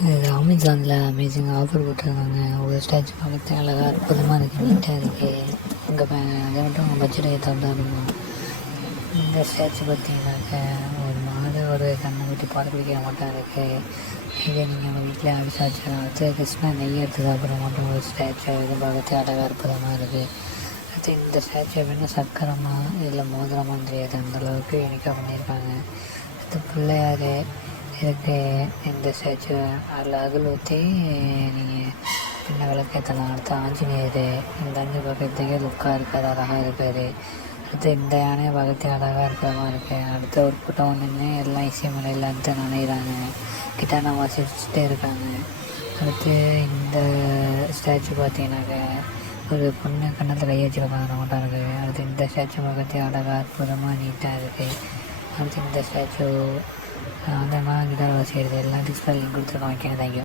இது அமேசானில் amazing offer போட்டிருக்காங்க. ஒரு ஸ்டாச்சு பார்க்கறதுக்கு அழகாக அற்புதமாக இருக்குது, நீட்டாக இருக்குது. உங்கள் அதை மட்டும் உங்கள் பட்ஜெட் ஏற்றாதான் இருக்கும். இந்த ஸ்டாச்சு பார்த்தீங்கன்னாக்க ஒரு கண்ணுக்குட்டி பால் குடிக்கிற மட்டும் இருக்குது. இதே நீங்கள் உங்கள் வீட்டில் அவிசாச்சு அடுத்து கிருஷ்ணா நெய் எடுத்து சாப்பிட்ற மட்டும் ஒரு ஸ்டாச்சு, இது பார்க்கறதுக்கு அழகாக அற்புதமாக இருக்குது. அடுத்து இந்த ஸ்டாச்சு எப்படின்னா சக்கரமாக இல்லை மோதிரமானு தெரியாது, அந்தளவுக்கு யூனிக்காக பண்ணியிருக்காங்க. அடுத்து பிள்ளையார் இதுக்கு இந்த ஸ்டாச்சு அதில் அகல் ஊற்றி நீங்கள் பின்ன விளக்கேற்றலாம். அடுத்து ஆஞ்சநேயர், இந்த அஞ்சு பார்க்கறதுக்கே லுக்காக இருக்காது, அழகாக இருக்கார். அடுத்து இந்த யானையை பார்க்கறதுக்கு அழகாக இருக்கிற இருக்குது. அடுத்து ஒரு கூட்டம் நின்று எல்லாம் இசைமலையில் வந்து நனைகிறாங்க, கிட்டானா வாசிச்சுட்டே இருக்காங்க. அடுத்து இந்த ஸ்டாச்சு பார்த்தீங்கன்னாக்க ஒரு பொண்ணு கன்னத்தில் கையை வச்சு பார்க்குற மட்டும் இருக்குது. அடுத்து இந்த ஸ்டாச்சு பார்க்கறதுக்கு அழகாக அற்புதமாக நீட்டாக இருக்குது. அடுத்து இந்த ஸ்டாச்சு அந்த மாதிரி கிட்டார் வாசிக்கிறது எல்லாம் டிஸ்பிளே லிங்க் கொடுத்துருக்கோம். Okay, thank you.